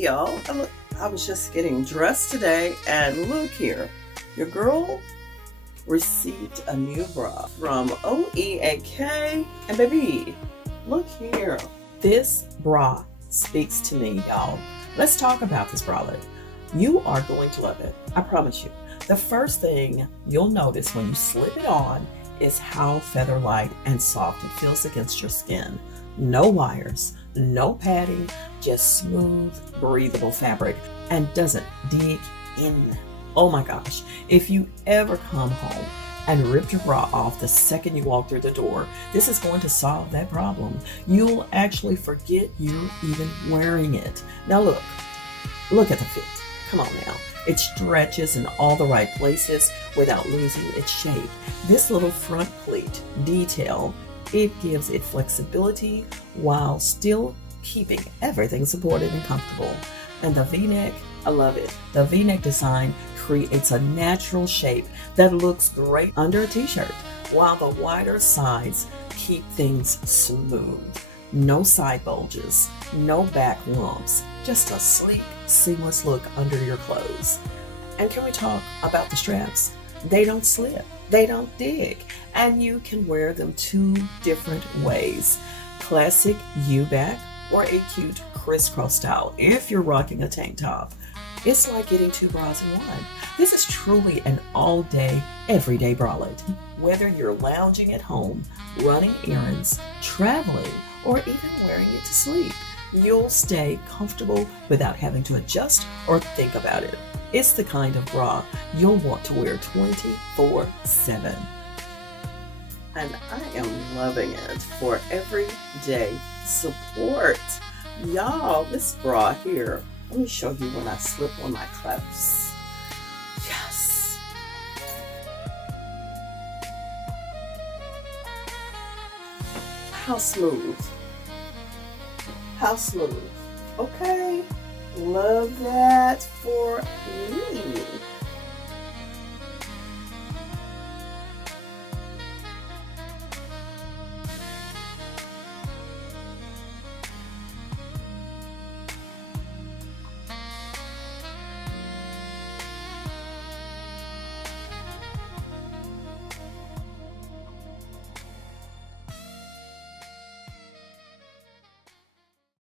Hey y'all, I was just getting dressed today and look here, your girl received a new bra from OEAK, and baby, look here. This bra speaks to me, y'all. Let's talk about this bralette. You are going to love it, I promise you. The first thing you'll notice when you slip it on is how feather-light and soft it feels against your skin. No wires, no padding, just smooth, breathable fabric, and doesn't dig in. Oh my gosh, if you ever come home and rip your bra off the second you walk through the door, this is going to solve that problem. You'll actually forget you're even wearing it. Now look at the fit. Come on now. It stretches in all the right places without losing its shape. This little front pleat detail, it gives it flexibility while still keeping everything supported and comfortable. And the V-neck, I love it. The V-neck design creates a natural shape that looks great under a t-shirt, while the wider sides keep things smooth. No side bulges, no back lumps, just a sleek, seamless look under your clothes. And can we talk about the straps? They don't slip, they don't dig, and you can wear them two different ways. Classic U-back or a cute crisscross style if you're rocking a tank top. It's like getting two bras in one. This is truly an all-day, everyday bralette. Whether you're lounging at home, running errands, traveling, or even wearing it to sleep, you'll stay comfortable without having to adjust or think about it. It's the kind of bra you'll want to wear 24/7. And I am loving it for everyday support. Y'all, this bra here, let me show you when I slip on my clasps. Yes. How smooth. How smooth. Okay. Love that for me.